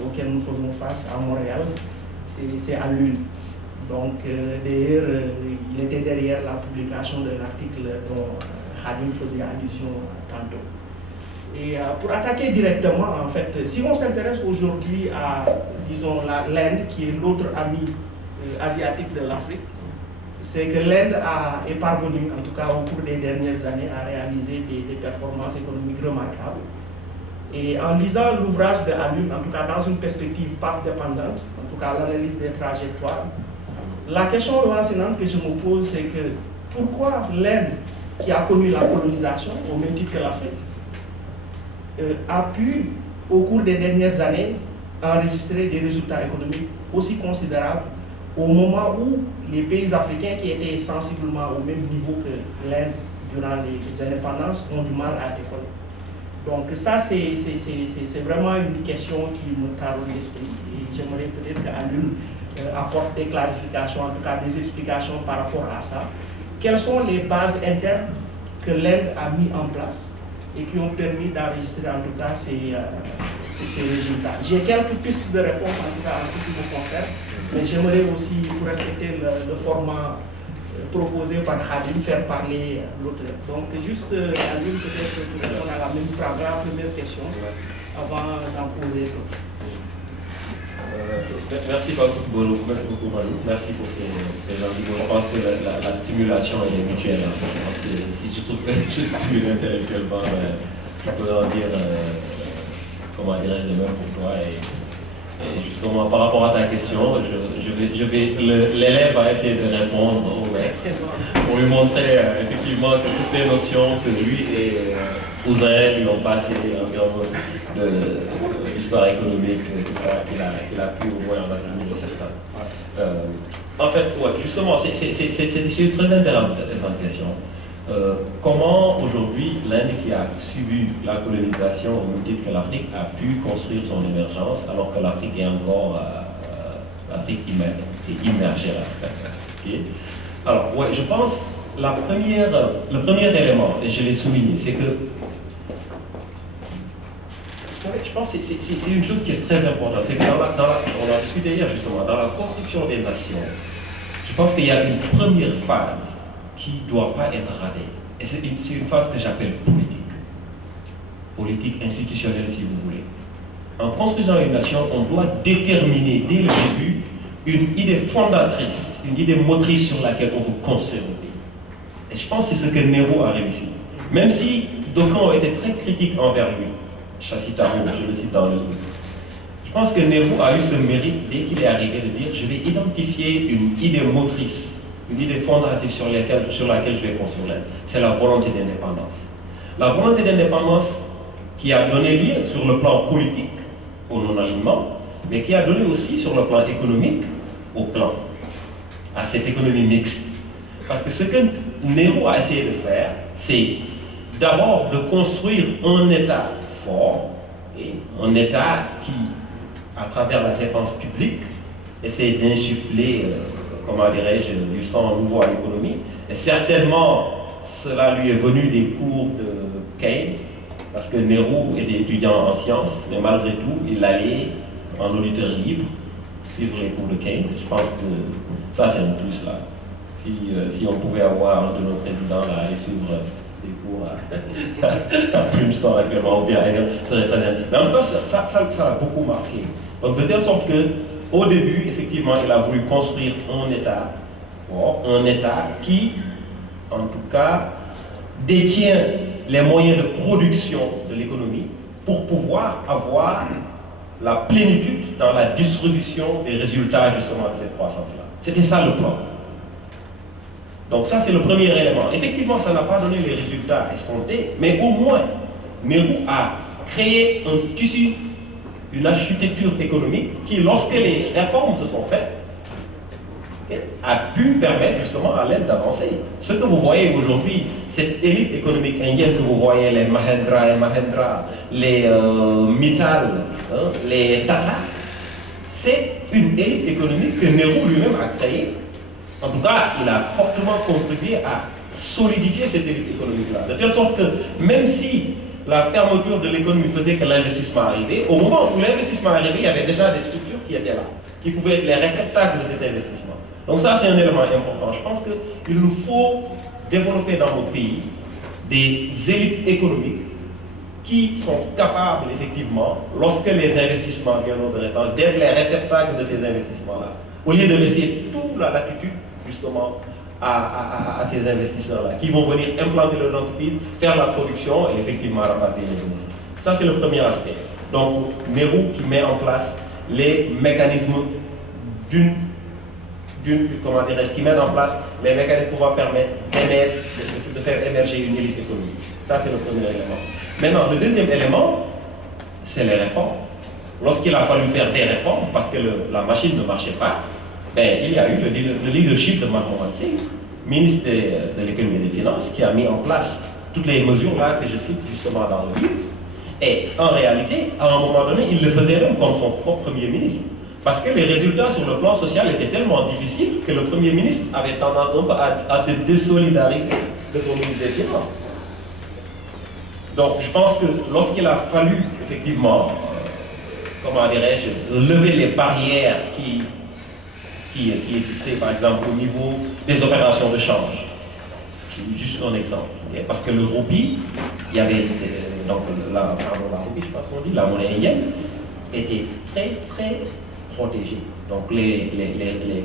auxquelles nous faisons face à Montréal, c'est à l'une. Donc, d'ailleurs, il était derrière la publication de l'article dont Khadim faisait allusion tantôt. Et pour attaquer directement, en fait, si on s'intéresse aujourd'hui à, disons, l'Inde, qui est l'autre ami asiatique de l'Afrique, c'est que l'Inde est parvenue, en tout cas au cours des dernières années, à réaliser des performances économiques remarquables. Et en lisant l'ouvrage de Alun, en tout cas dans une perspective pas dépendante, en tout cas l'analyse des trajectoires, la question lancinante que je me pose, c'est que pourquoi l'Inde, qui a connu la colonisation, au même titre que l'Afrique, a pu, au cours des dernières années, enregistrer des résultats économiques aussi considérables au moment où les pays africains qui étaient sensiblement au même niveau que l'Inde durant les indépendances ont du mal à décoller. Donc ça, c'est vraiment une question qui me taraude l'esprit et j'aimerais peut-être qu'Alun apporte des clarifications, en tout cas des explications par rapport à ça. Quelles sont les bases internes que l'Inde a mis en place et qui ont permis d'enregistrer en tout cas ces résultats. J'ai quelques pistes de réponse en tout cas en ce qui me concerne, mais j'aimerais aussi, pour respecter le format proposé par Khadim, faire parler l'autre. Donc juste Khadim, peut-être pour répondre à la première question avant d'en poser d'autres. Merci beaucoup Malou, merci pour ces gentils mots. Je pense que la stimulation elle est mutuelle. Je pense que si je trouve que je stimule intellectuellement, je peux en dire, comment dirais-je, de même pour toi. Et justement, par rapport à ta question, l'élève va essayer de répondre au maître pour lui montrer effectivement que toutes les notions que lui et Ouzain lui ont passées en termes d'histoire économique, tout ça, qu'il a pu au moins en assimiler certains. En fait, ouais, justement, c'est une très intéressante question. Comment aujourd'hui l'Inde qui a subi la colonisation au même titre que l'Afrique a pu construire son émergence alors que l'Afrique est encore l'Afrique immergée. Okay. Alors, ouais, je pense le premier élément, et je l'ai souligné, c'est que vous savez, je pense que c'est une chose qui est très importante. C'est que on a discuté hier justement, dans la construction des nations, je pense qu'il y a une première phase qui ne doit pas être ratée. Et c'est une phase que j'appelle politique. Politique institutionnelle, si vous voulez. En construisant une nation, on doit déterminer dès le début une idée fondatrice, une idée motrice sur laquelle on veut construire le pays. Et je pense que c'est ce que Nehru a réussi. Même si d'aucuns ont été très critiques envers lui, Chassitaro, je le cite dans le livre. Je pense que Nehru a eu ce mérite dès qu'il est arrivé de dire je vais identifier une idée motrice, une idée fondative sur laquelle je vais construire l'Inde. C'est la volonté d'indépendance. La volonté d'indépendance qui a donné lieu sur le plan politique au non-alignement, mais qui a donné aussi sur le plan économique à cette économie mixte. Parce que ce que Nehru a essayé de faire, c'est d'abord de construire un État fort, et un État qui, à travers la dépense publique, essaie d'insuffler, comment dirais-je, du sang nouveau à l'économie. Et certainement, cela lui est venu des cours de Keynes, parce que Nehru était étudiant en sciences, mais malgré tout, il allait en auditeur libre suivre les cours de Keynes. Je pense que ça, c'est un plus là. Si on pouvait avoir un de nos présidents là, aller suivre des cours à Princeton actuellement ou bien ailleurs, ça serait très bien. Mais en tout cas, ça a beaucoup marqué. Donc, de telle sorte que, au début, effectivement, il a voulu construire un État fort, un État qui, en tout cas, détient les moyens de production de l'économie pour pouvoir avoir la plénitude dans la distribution des résultats justement de cette croissance-là. C'était ça le plan. Donc ça, c'est le premier élément. Effectivement, ça n'a pas donné les résultats escomptés, mais au moins, Nehru a créé un tissu, une architecture économique qui, lorsque les réformes se sont faites, a pu permettre justement à l'Inde d'avancer. Ce que vous voyez aujourd'hui, cette élite économique indienne que vous voyez, les Mahendra et Mahendra, les Mittal, les Tata, c'est une élite économique que Nehru lui-même a créée. En tout cas, il a fortement contribué à solidifier cette élite économique-là. De telle sorte que même si la fermeture de l'économie faisait que l'investissement arrivait. Au moment où l'investissement arrivait, il y avait déjà des structures qui étaient là, qui pouvaient être les réceptacles de cet investissement. Donc ça, c'est un élément important. Je pense qu'il nous faut développer dans nos pays des élites économiques qui sont capables, effectivement, lorsque les investissements viennent au départ, d'être les réceptacles de ces investissements-là, au lieu de laisser toute la latitude, justement, à ces investisseurs-là, qui vont venir implanter leur entreprise, faire la production et effectivement rapatrier les données. Ça, c'est le premier aspect. Donc, Mérou qui met en place les mécanismes qui met en place les mécanismes pour pouvoir permettre de faire émerger une élite économique. Ça, c'est le premier élément. Maintenant, le deuxième élément, c'est les réformes. Lorsqu'il a fallu faire des réformes, parce que la machine ne marchait pas, ben, il y a eu le leadership de Manmohan Singh, ministre de l'économie et des finances, qui a mis en place toutes les mesures là que je cite justement dans le livre. Et en réalité, à un moment donné, il le faisait même contre son propre Premier ministre. Parce que les résultats sur le plan social étaient tellement difficiles que le Premier ministre avait tendance un peu à se désolidariser de son ministre des Finances. Donc je pense que lorsqu'il a fallu effectivement, comment dirais-je, lever les barrières qui existaient par exemple au niveau des opérations de change, juste un exemple, parce que le roupie, il y avait donc la roupie, je pense qu'on dit, la monnaie indienne, était très très protégée. Donc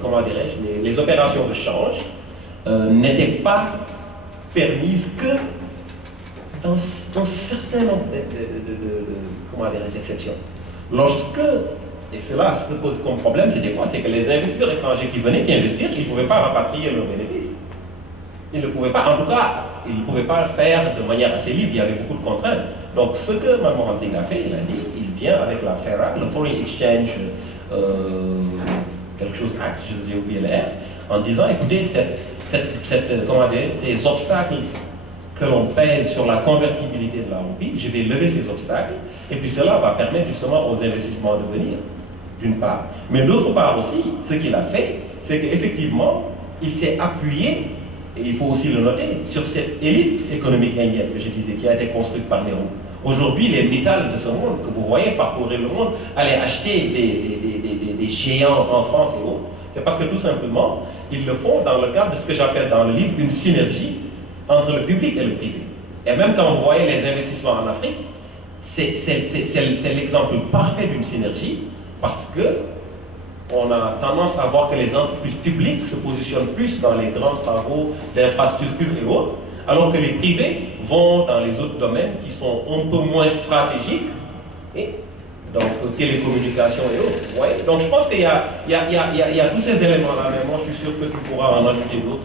comment dirais-je, les opérations de change n'étaient pas permises que dans un certain nombre d'exceptions. Lorsque, et cela, ce que pose comme problème, c'était quoi? C'est que les investisseurs étrangers qui venaient, qui investir, ils ne pouvaient pas rapatrier leurs bénéfices. Ils ne pouvaient pas, en tout cas, ils ne pouvaient pas le faire de manière assez libre, il y avait beaucoup de contraintes. Donc ce que Manmohan Singh a fait, il a dit, il vient avec la FERA, le Foreign Exchange, quelque chose Act, je vous ai oublié le R, en disant, écoutez, ces obstacles que l'on pèse sur la convertibilité de la roupie, je vais lever ces obstacles, et puis cela va permettre justement aux investissements de venir, d'une part. Mais d'autre part aussi, ce qu'il a fait, c'est qu'effectivement, il s'est appuyé, et il faut aussi le noter, sur cette élite économique indienne que je disais, qui a été construite par Nehru. Aujourd'hui, les Mittal de ce monde, que vous voyez parcourir le monde, aller acheter des géants en France et autres, c'est parce que tout simplement, ils le font dans le cadre de ce que j'appelle dans le livre une synergie entre le public et le privé. Et même quand vous voyez les investissements en Afrique, c'est l'exemple parfait d'une synergie, parce que on a tendance à voir que les entreprises publiques se positionnent plus dans les grands travaux d'infrastructures et autres, alors que les privés vont dans les autres domaines qui sont un peu moins stratégiques, et donc télécommunications et autres. Vous voyez. Donc je pense qu'il y a tous ces éléments-là, mais moi je suis sûr que tu pourras en ajouter d'autres.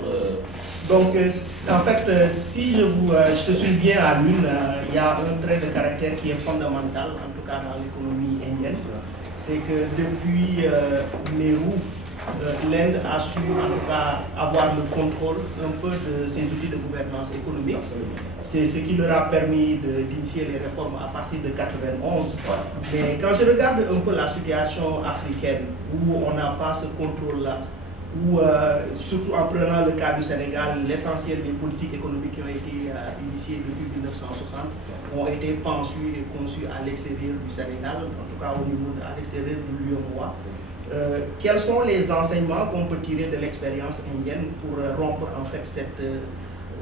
Donc, en fait, si je te suis bien à l'une, il y a un trait de caractère qui est fondamental, en tout cas dans l'économie indienne, c'est que depuis Nehru, l'Inde a su en tout cas avoir le contrôle un peu de ses outils de gouvernance économique. C'est ce qui leur a permis d'initier les réformes à partir de 1991. Mais quand je regarde un peu la situation africaine, où on n'a pas ce contrôle-là, où, surtout en prenant le cas du Sénégal, l'essentiel des politiques économiques qui ont été initiées depuis 1960 ont été pensées et conçues à l'extérieur du Sénégal, en tout cas au niveau à l'extérieur de l'UEMOA. Quels sont les enseignements qu'on peut tirer de l'expérience indienne pour rompre en fait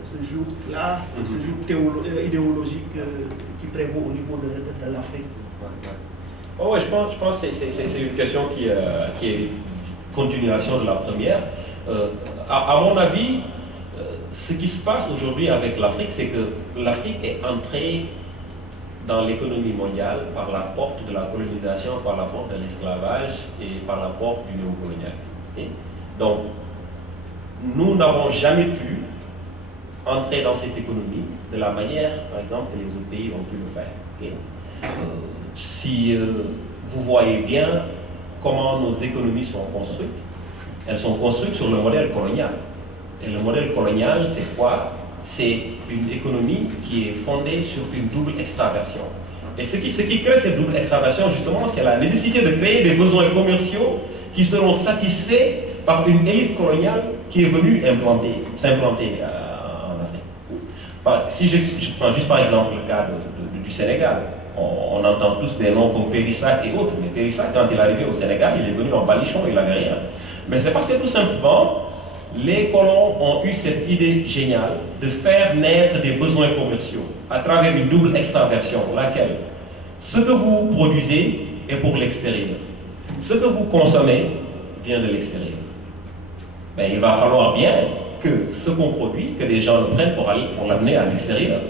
ce joug-là, ce joug idéologique qui prévaut au niveau de l'Afrique? Oh, ouais, je pense que c'est une question qui est continuation de la première. À mon avis, ce qui se passe aujourd'hui avec l'Afrique, c'est que l'Afrique est entrée dans l'économie mondiale par la porte de la colonisation, par la porte de l'esclavage et par la porte du néocolonialisme. Okay? Donc, nous n'avons jamais pu entrer dans cette économie de la manière, par exemple, que les autres pays ont pu le faire. Okay? Si vous voyez bien comment nos économies sont construites, elles sont construites sur le modèle colonial. Et le modèle colonial, c'est quoi? C'est une économie qui est fondée sur une double extraversion. Et ce qui crée cette double extraversion, justement, c'est la nécessité de créer des besoins commerciaux qui seront satisfaits par une élite coloniale qui est venue s'implanter en Afrique. Si je prends juste par exemple le cas du du Sénégal. On entend tous des noms comme Périssac et autres, mais Périssac, quand il est arrivé au Sénégal, il est venu en balichon, il n'avait rien. Mais c'est parce que tout simplement, les colons ont eu cette idée géniale de faire naître des besoins commerciaux à travers une double extraversion, laquelle ce que vous produisez est pour l'extérieur. Ce que vous consommez vient de l'extérieur. Mais il va falloir bien que ce qu'on produit, que les gens le prennent pour l'amener à l'extérieur.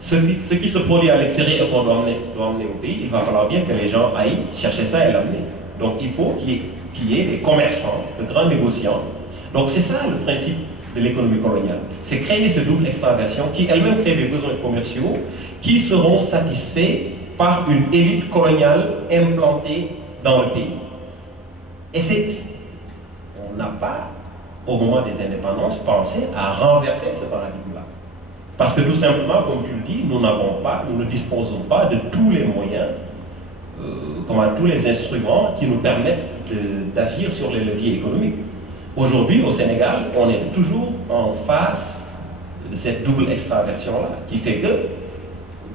Ce qui se produit à l'extérieur et qu'on doit amener au pays, il va falloir bien que les gens aillent chercher ça et l'amener. Donc il faut qu'il y ait des commerçants, de grands négociants. Donc c'est ça le principe de l'économie coloniale. C'est créer cette double extraversion qui elle-même crée des besoins commerciaux qui seront satisfaits par une élite coloniale implantée dans le pays. Et on n'a pas, au moment des indépendances, pensé à renverser ce paradigme-là. Parce que tout simplement, comme tu le dis, nous ne disposons pas de tous les moyens, tous les instruments qui nous permettent d'agir sur les leviers économiques. Aujourd'hui, au Sénégal, on est toujours en face de cette double extraversion-là, qui fait que,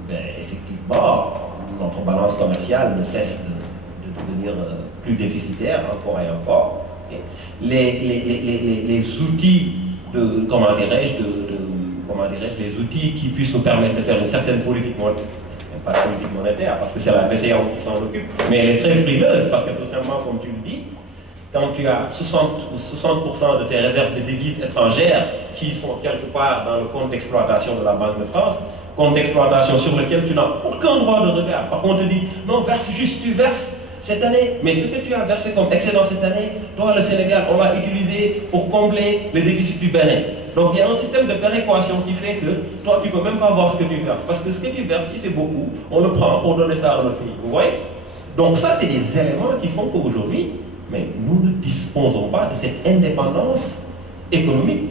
effectivement, notre balance commerciale ne cesse de devenir plus déficitaire encore et encore. Les outils les outils qui puissent nous permettre de faire une certaine politique monétaire, pas de politique monétaire, parce que c'est la BCEAO qui s'en occupe, mais elle est très frileuse, parce que tout simplement, comme tu le dis, quand tu as 60% de tes réserves de devises étrangères qui sont quelque part dans le compte d'exploitation de la Banque de France, compte d'exploitation sur lequel tu n'as aucun droit de regard. Par contre, on te dit, non, verse juste, tu verses cette année, mais ce que tu as versé comme excédent cette année, toi, le Sénégal, on l'a utilisé pour combler le déficit du Bénin. Donc il y a un système de péréquation qui fait que toi, tu ne peux même pas voir ce que tu verses. Parce que ce que tu verses, si c'est beaucoup, on le prend pour donner ça à notre pays. Vous voyez? Donc ça, c'est des éléments qui font qu'aujourd'hui, mais nous ne disposons pas de cette indépendance économique.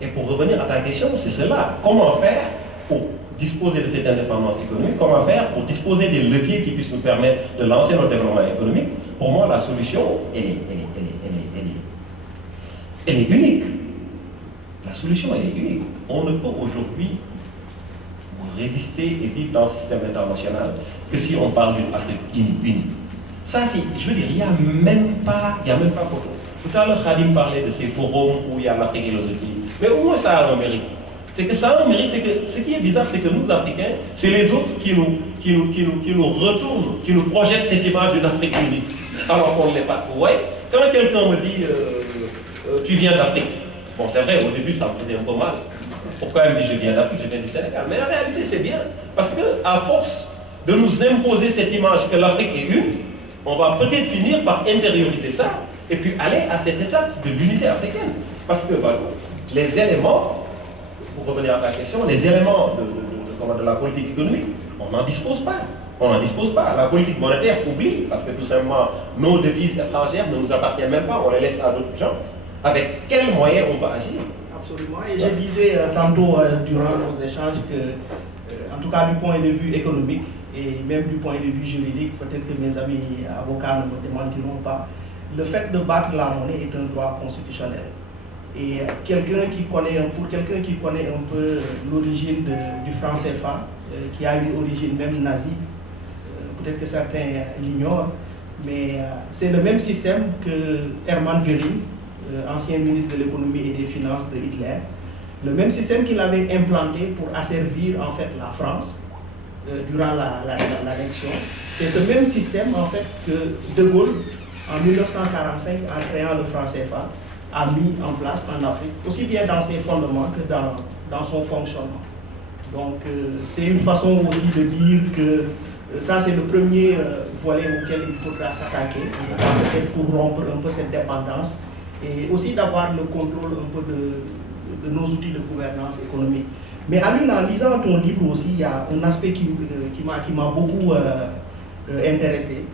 Et pour revenir à ta question, c'est cela. Comment faire pour disposer de cette indépendance économique? Comment faire pour disposer des leviers qui puissent nous permettre de lancer notre développement économique? Pour moi, la solution, elle est unique. La solution, elle est unique. On ne peut aujourd'hui résister et vivre dans ce système international que si on parle d'une Afrique unie. Ça, c'est, je veux dire, il n'y a même pas photo. Tout à l'heure, Khadim parlait de ces forums où il y a l'Afrique et les autres pays. Mais au moins, ça a un mérite. C'est que ça a un mérite, c'est que ce qui est bizarre, c'est que nous, Africains, c'est les autres qui nous retournent, qui nous projettent cette image d'une Afrique unie, alors qu'on ne l'est pas. Vous voyez, quand quelqu'un me dit tu viens d'Afrique, bon, c'est vrai, au début, ça me faisait un peu mal. Pourquoi il me dit je viens d'Afrique, je viens du Sénégal? Mais en réalité, c'est bien. Parce qu'à force de nous imposer cette image que l'Afrique est une, on va peut-être finir par intérioriser ça et puis aller à cette étape de l'unité africaine. Parce que les éléments, pour revenir à ta question, les éléments de la politique économique, on n'en dispose pas. On n'en dispose pas. La politique monétaire oublie, parce que tout simplement, nos devises étrangères ne nous appartiennent même pas, on les laisse à d'autres gens. Avec quels moyens on peut agir? Absolument. Et je disais tantôt durant nos échanges que, en tout cas du point de vue économique et même du point de vue juridique, peut-être que mes amis avocats ne me démentiront pas, le fait de battre la monnaie est un droit constitutionnel. Et pour quelqu'un qui connaît un peu l'origine du franc CFA, qui a une origine même nazie, peut-être que certains l'ignorent, mais c'est le même système que Hermann Göring, ancien ministre de l'économie et des finances de Hitler, le même système qu'il avait implanté pour asservir en fait la France durant l'annexion. C'est ce même système en fait que De Gaulle, en 1945, en créant le franc CFA, a mis en place en Afrique, aussi bien dans ses fondements que dans son fonctionnement. Donc c'est une façon aussi de dire que ça c'est le premier volet auquel il faudra s'attaquer, peut-être pour rompre un peu cette dépendance et aussi d'avoir le contrôle un peu de nos outils de gouvernance économique. Mais Alun, en lisant ton livre aussi, il y a un aspect qui m'a beaucoup intéressé.